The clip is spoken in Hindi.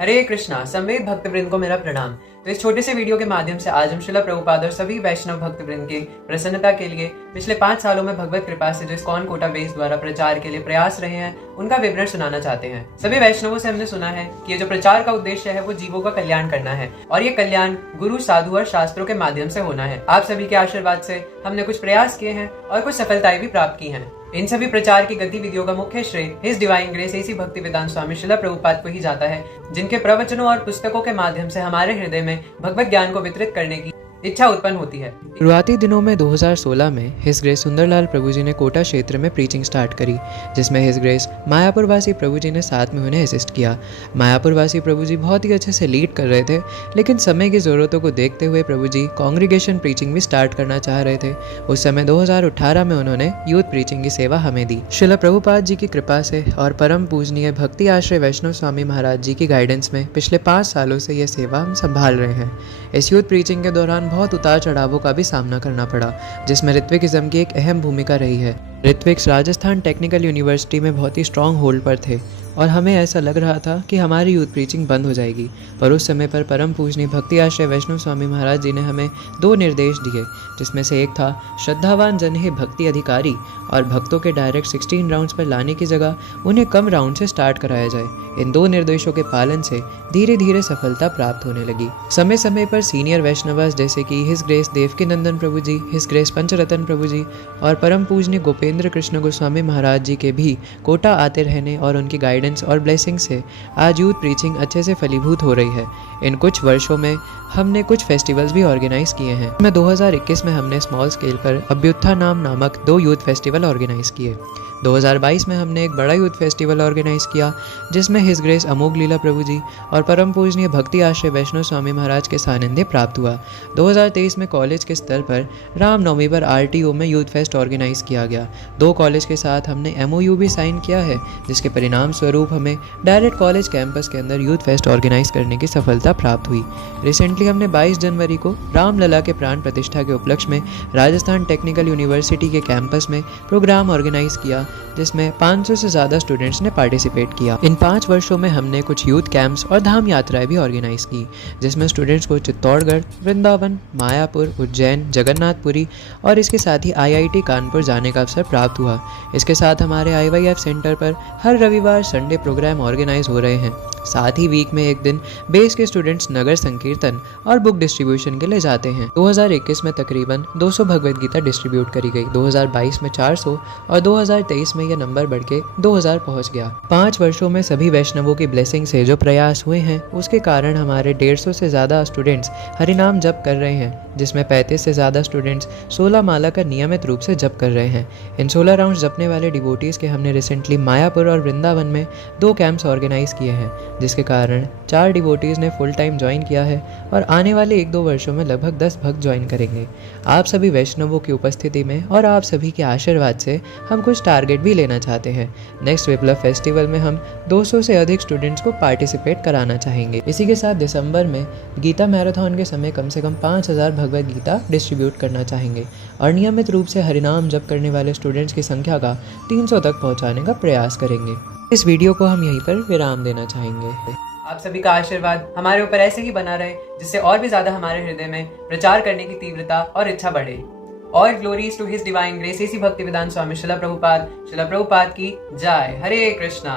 हरे कृष्णा। समवेत भक्तवृंद को मेरा प्रणाम। तो इस छोटे से वीडियो के माध्यम से आज हम श्रील प्रभुपाद और सभी वैष्णव भक्तवृंद की प्रसन्नता के लिए पिछले 5 सालों में भगवत कृपा से जो इस्कॉन कोटा बेस द्वारा प्रचार के लिए प्रयास रहे हैं उनका विवरण सुनाना चाहते हैं। सभी वैष्णवों से हमने सुना है कि ये जो प्रचार का उद्देश्य है वो जीवों का कल्याण करना है और ये कल्याण गुरु, साधु और शास्त्रों के माध्यम से होना है। आप सभी के आशीर्वाद से हमने कुछ प्रयास किए हैं और कुछ सफलताएं भी प्राप्त की हैं। इन सभी प्रचार की गतिविधियों का मुख्य श्रेय हिज डिवाइन ग्रेस ऐसी भक्ति वेदांत स्वामी श्रील प्रभुपाद को ही जाता है, जिनके प्रवचनों और पुस्तकों के माध्यम से हमारे हृदय में भगवत ज्ञान को वितरित करने की इच्छा उत्पन्न होती है। शुरुआती दिनों में 2016 में हिज ग्रेस सुंदरलाल प्रभु जी ने कोटा क्षेत्र में प्रीचिंग स्टार्ट करी, जिसमें हिज ग्रेस मायापुर वासी प्रभु जी ने साथ में उन्हें असिस्ट किया। मायापुर वासी प्रभु जी बहुत ही अच्छे से लीड कर रहे थे, लेकिन समय की ज़रूरतों को देखते हुए प्रभु जी कांग्रीगेशन प्रीचिंग भी स्टार्ट करना चाह रहे थे। उस समय 2018 में उन्होंने यूथ प्रीचिंग की सेवा हमें दी। श्रील प्रभुपाद जी की कृपा से और परम पूजनीय भक्ति आश्रय वैष्णव स्वामी महाराज जी की गाइडेंस में पिछले 5 सालों से यह सेवा हम संभाल रहे हैं। इस यूथ प्रीचिंग के दौरान बहुत उतार चढ़ावों का भी सामना करना पड़ा, जिसमें ऋत्विकिज्म की एक अहम भूमिका रही है। ऋत्विक्स राजस्थान टेक्निकल यूनिवर्सिटी में बहुत ही स्ट्रॉन्ग होल्ड पर थे और हमें ऐसा लग रहा था कि हमारी यूथ प्रीचिंग बंद हो जाएगी, पर उस समय पर परम पूजनीय भक्ति आश्रय वैष्णव स्वामी महाराज जी ने हमें 2 निर्देश दिए, जिसमें से एक था श्रद्धावान जन ही भक्ति अधिकारी और भक्तों के डायरेक्ट 16 राउंड्स पर लाने की जगह उन्हें कम राउंड से स्टार्ट कराया जाए। इन 2 निर्देशों के पालन से धीरे धीरे सफलता प्राप्त होने लगी। समय समय पर सीनियर वैष्णवास जैसे कि हिज ग्रेस देवकी नंदन प्रभु जी, हिज ग्रेस पंचरतन प्रभु जी और परम पूजनीय गोपेंद्र कृष्ण गोस्वामी महाराज जी के भी कोटा आते रहने और उनकी गाइडेंस और ब्लेसिंग से आज यूथ प्रीचिंग अच्छे से फलीभूत हो रही है। इन कुछ वर्षों में हमने कुछ फेस्टिवल्स भी ऑर्गेनाइज किए हैं। 2021 में हमने स्मॉल स्केल पर अभ्युत्थानाम नामक 2 यूथ फेस्टिवल ऑर्गेनाइज किए। 2022 में हमने एक बड़ा यूथ फेस्टिवल ऑर्गेनाइज किया, जिसमें हिज ग्रेस अमोघ लीला प्रभु जी और परम पूजनीय भक्ति आश्रय वैष्णव स्वामी महाराज के सानिध्य प्राप्त हुआ। 2023 में कॉलेज के स्तर पर रामनवमी पर RTO में यूथ फेस्ट ऑर्गेनाइज किया गया। 2 कॉलेज के साथ हमने MOU भी साइन किया है, जिसके परिणाम स्वरूप हमें डायरेक्ट कॉलेज कैंपस के अंदर यूथ फेस्ट ऑर्गेनाइज करने की सफलता प्राप्त हुई। रिसेंटली हमने 22 जनवरी को रामलला के प्राण प्रतिष्ठा के उपलक्ष्य में राजस्थान टेक्निकल यूनिवर्सिटी के कैंपस में प्रोग्राम ऑर्गेनाइज किया, जिसमें 500 से ज़्यादा स्टूडेंट्स ने पार्टिसिपेट किया। इन 5 वर्षों में हमने कुछ यूथ कैंप्स और धाम यात्राएं भी ऑर्गेनाइज की, जिसमें स्टूडेंट्स को चित्तौड़गढ़, वृंदावन, मायापुर, उज्जैन, जगन्नाथपुरी और इसके साथ ही IIT कानपुर जाने का अवसर प्राप्त हुआ। इसके साथ हमारे IYF सेंटर पर हर रविवार संडे प्रोग्राम ऑर्गेनाइज हो रहे हैं। साथ ही वीक में एक दिन बेस के स्टूडेंट्स नगर संकीर्तन और बुक डिस्ट्रीब्यूशन के लिए जाते हैं। 2021 में तकरीबन 200 भगवद गीता डिस्ट्रीब्यूट करी गई। 2022 में 400 और 2023 में यह नंबर बढ़ के 2000 पहुंच गया। 5 वर्षों में सभी वैष्णवों की ब्लेसिंग से जो प्रयास हुए हैं, उसके कारण हमारे 150 से ज़्यादा स्टूडेंट्स हरिनाम जप कर रहे हैं, जिसमें 35 से ज़्यादा स्टूडेंट्स 16 माला का नियमित रूप से जप कर रहे हैं। इन 16 राउंड जपने वाले डिवोटीज़ के हमने रिसेंटली मायापुर और वृंदावन में 2 कैंप्स ऑर्गेनाइज किए हैं, जिसके कारण 4 डिवोटीज़ ने फुल टाइम ज्वाइन किया है और आने वाले 1-2 वर्षों में लगभग 10 भक्त ज्वाइन करेंगे। आप सभी वैष्णवों की उपस्थिति में और आप सभी के आशीर्वाद से हम कुछ टारगेट भी लेना चाहते हैं। नेक्स्ट विप्लव फेस्टिवल में हम 200 से अधिक स्टूडेंट्स को पार्टिसिपेट कराना चाहेंगे। इसी के साथ दिसंबर में गीता मैराथन के समय कम से कम 5000 भगवद गीता डिस्ट्रीब्यूट करना चाहेंगे और नियमित रूप से हरिनाम जप करने वाले स्टूडेंट्स की संख्या का 300 तक पहुंचाने का प्रयास करेंगे। इस वीडियो को हम यहीं पर विराम देना चाहेंगे। आप सभी का आशीर्वाद हमारे ऊपर ऐसे ही बना रहे, जिससे और भी ज्यादा हमारे हृदय में प्रचार करने की तीव्रता और इच्छा बढ़े। और glories to his divine grace A C भक्ति वेदांत स्वामी श्रील प्रभुपाद की जय। हरे कृष्णा।